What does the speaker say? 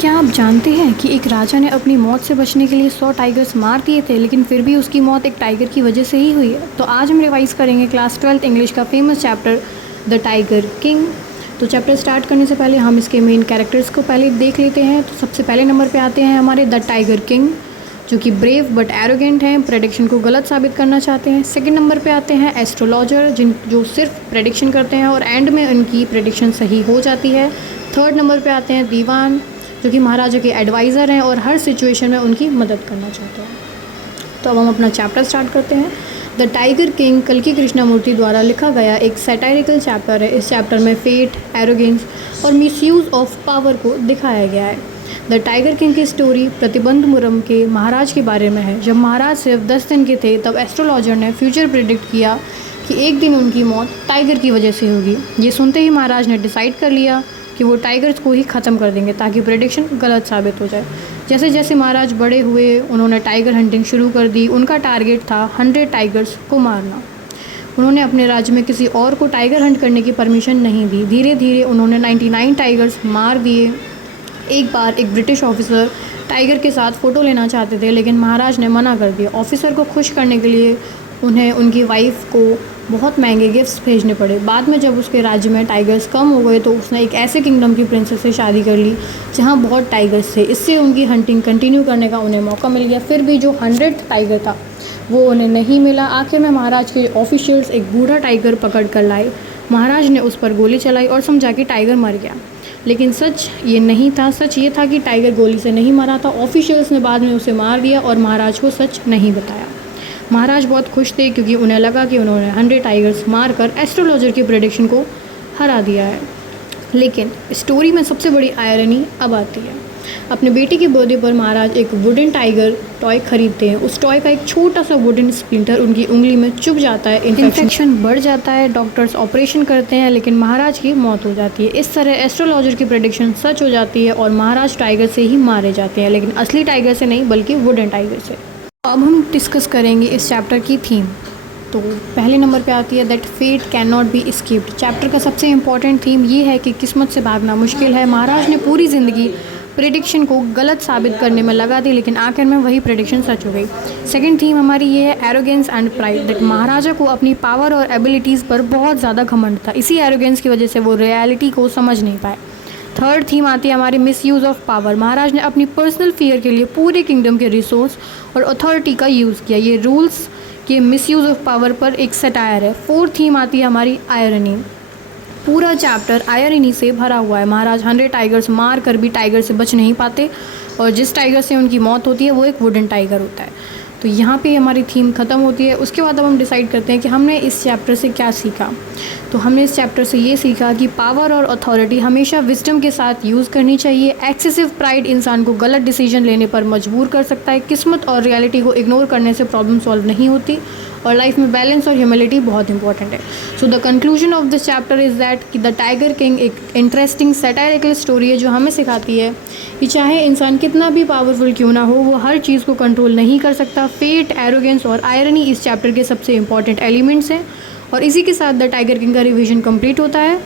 क्या आप जानते हैं कि एक राजा ने अपनी मौत से बचने के लिए 100 टाइगर्स मार दिए थे, लेकिन फिर भी उसकी मौत एक टाइगर की वजह से ही हुई है। तो आज हम रिवाइज करेंगे क्लास 12th इंग्लिश का famous chapter the tiger king. तो चैप्टर स्टार्ट करने से पहले हम इसके मेन कैरेक्टर्स को पहले देख लेते हैं। तो सबसे पहले नंबर पे आते हैं हमारे द टाइगर किंग, जो कि ब्रेव बट एरोगेंट हैं, प्रेडिक्शन को गलत साबित करना चाहते हैं। सेकंड नंबर पे आते हैं एस्ट्रोलॉजर, जो सिर्फ प्रेडिक्शन करते हैं और एंड में उनकी प्रेडिक्शन सही हो जाती है। थर्ड नंबर पे आते हैं दीवान, जो कि महाराजा के एडवाइज़र हैं और हर सिचुएशन में उनकी मदद करना चाहते हैं। तो अब हम अपना चैप्टर स्टार्ट करते हैं। द टाइगर किंग कल्कि कृष्णमूर्ति द्वारा लिखा गया एक सैटायरिकल चैप्टर है। इस चैप्टर में फेट, एरोगेंस और मिसयूज़ ऑफ पावर को दिखाया गया है। द टाइगर किंग की स्टोरी प्रतिबंधपुरम के महाराज के बारे में है। जब महाराज सिर्फ 10 दिन के थे, तब एस्ट्रोलॉजर ने फ्यूचर प्रिडिक्ट किया कि एक दिन उनकी मौत टाइगर की वजह से होगी। ये सुनते ही महाराज ने डिसाइड कर लिया कि वो टाइगर्स को ही ख़त्म कर देंगे ताकि प्रेडिक्शन गलत साबित हो जाए। जैसे जैसे महाराज बड़े हुए, उन्होंने टाइगर हंटिंग शुरू कर दी। उनका टारगेट था 100 टाइगर्स को मारना। उन्होंने अपने राज्य में किसी और को टाइगर हंट करने की परमिशन नहीं दी। धीरे धीरे उन्होंने 99 टाइगर्स मार दिए। एक बार एक ब्रिटिश ऑफिसर टाइगर के साथ फ़ोटो लेना चाहते थे, लेकिन महाराज ने मना कर दिया। ऑफिसर को खुश करने के लिए उन्हें उनकी वाइफ को बहुत महंगे गिफ्ट्स भेजने पड़े। बाद में जब उसके राज्य में टाइगर्स कम हो गए, तो उसने एक ऐसे किंगडम की प्रिंसेस से शादी कर ली जहाँ बहुत टाइगर्स थे। इससे उनकी हंटिंग कंटिन्यू करने का उन्हें मौका मिल गया। फिर भी जो 100 टाइगर था वो उन्हें नहीं मिला। आखिर में महाराज के ऑफिशियल्स एक बूढ़ा टाइगर पकड़ कर लाए। महाराज ने उस पर गोली चलाई और समझा कि टाइगर मर गया, लेकिन सच ये नहीं था। सच ये था कि टाइगर गोली से नहीं मरा था। ऑफिशियल्स ने बाद में उसे मार दिया और महाराज को सच नहीं बताया। महाराज बहुत खुश थे क्योंकि उन्हें लगा कि उन्होंने 100 टाइगर्स मारकर एस्ट्रोलॉजर की प्रेडिक्शन को हरा दिया है। लेकिन स्टोरी में सबसे बड़ी आयरनी अब आती है। अपने बेटे के बर्थडे पर महाराज एक वुडन टाइगर टॉय खरीदते हैं। उस टॉय का एक छोटा सा वुडन स्प्लिंटर उनकी उंगली में चुभ जाता है। इन्फेक्शन बढ़ जाता है। डॉक्टर्स ऑपरेशन करते हैं, लेकिन महाराज की मौत हो जाती है। इस तरह एस्ट्रोलॉजर की प्रेडिक्शन सच हो जाती है और महाराज टाइगर से ही मारे जाते हैं, लेकिन असली टाइगर से नहीं बल्कि वुडन टाइगर से। अब हम डिस्कस करेंगे इस चैप्टर की थीम। तो पहले नंबर पे आती है that fate can not be escaped. Chapter का सबसे इम्पॉर्टेंट थीम ये है कि किस्मत से भागना मुश्किल है। महाराज ने पूरी ज़िंदगी प्रेडिक्शन को गलत साबित करने में लगा दी, लेकिन आखिर में वही प्रेडिक्शन सच हो गई। सेकंड थीम हमारी ये है एरोगेंस एंड प्राइड। दैट महाराजा को अपनी पावर और एबिलिटीज़ पर बहुत ज़्यादा घमंड था। इसी एरोगेंस की वजह से वो रियलिटी को समझ नहीं पाए। थर्ड थीम आती है हमारी मिसयूज़ ऑफ पावर। महाराज ने अपनी पर्सनल फियर के लिए पूरे किंगडम के रिसोर्स और अथॉरिटी का यूज़ किया। ये रूल्स के मिसयूज़ ऑफ पावर पर एक सटायर है। फोर्थ थीम आती है हमारी आयरनी। पूरा चैप्टर आयरनी से भरा हुआ है। महाराज 100 टाइगर्स मार कर भी टाइगर से बच नहीं पाते और जिस टाइगर से उनकी मौत होती है वो एक वुडन टाइगर होता है। तो यहाँ पे हमारी थीम ख़त्म होती है। उसके बाद अब हम डिसाइड करते हैं कि हमने इस चैप्टर से क्या सीखा। तो हमने इस चैप्टर से ये सीखा कि पावर और अथॉरिटी हमेशा विजडम के साथ यूज़ करनी चाहिए। एक्सेसिव प्राइड इंसान को गलत डिसीजन लेने पर मजबूर कर सकता है। किस्मत और रियलिटी को इग्नोर करने से प्रॉब्लम सॉल्व नहीं होती और लाइफ में बैलेंस और ह्यूमिलिटी बहुत इंपॉर्टेंट है। So the conclusion of this chapter is that कि द टाइगर किंग एक इंटरेस्टिंग सैटायरिकल स्टोरी है जो हमें सिखाती है कि चाहे इंसान कितना भी पावरफुल क्यों ना हो, वो हर चीज़ को कंट्रोल नहीं कर सकता। फेट, एरोगेंस और आयरनी इस चैप्टर के सबसे इंपॉर्टेंट एलिमेंट्स हैं। और इसी के साथ द टाइगर किंग का रिवीजन कंप्लीट होता है।